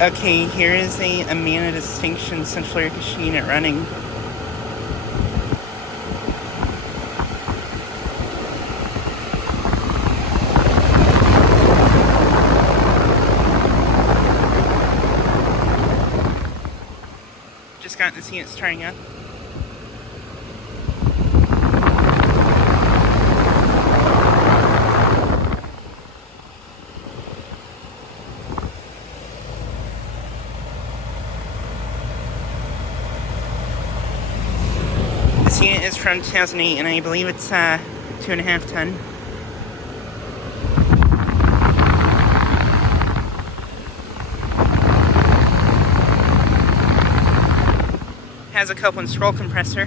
Okay, here is a Amana Distinctions central air conditioning unit running. Just got this unit starting up. This unit is from 2008, and I believe it's 2.5 ton. Has a couple and scroll compressor.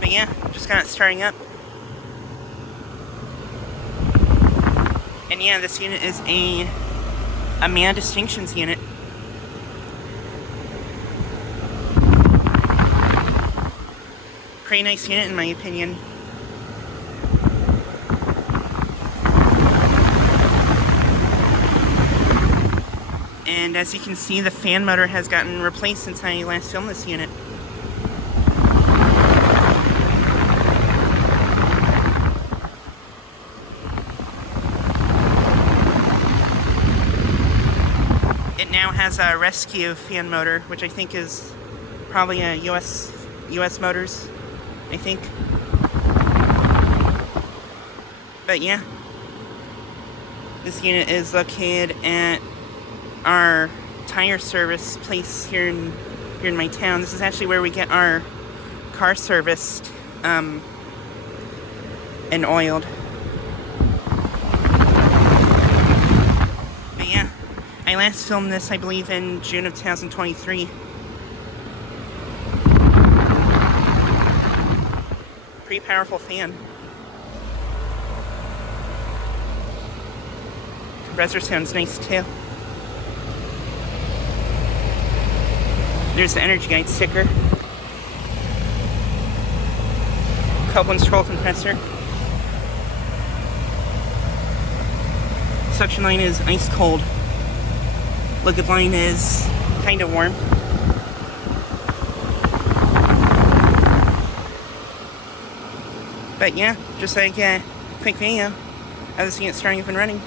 But yeah, just got it starting up. And yeah, this unit is a Amana Distinctions unit. Pretty nice unit in my opinion. And as you can see, the fan motor has gotten replaced since I last filmed this unit. It now has a rescue fan motor, which I think is probably a US motors, I think. But yeah, this unit is located at our tire service place here in my town. This is actually where we get our car serviced and oiled. But yeah, I last filmed this, I believe, in June of 2023. Pretty powerful fan. Compressor sounds nice too. There's the Energy Guide sticker. Couple and scroll compressor. Suction line is ice cold. Liquid line is kind of warm. But yeah, just like a quick video of this unit starting up and running.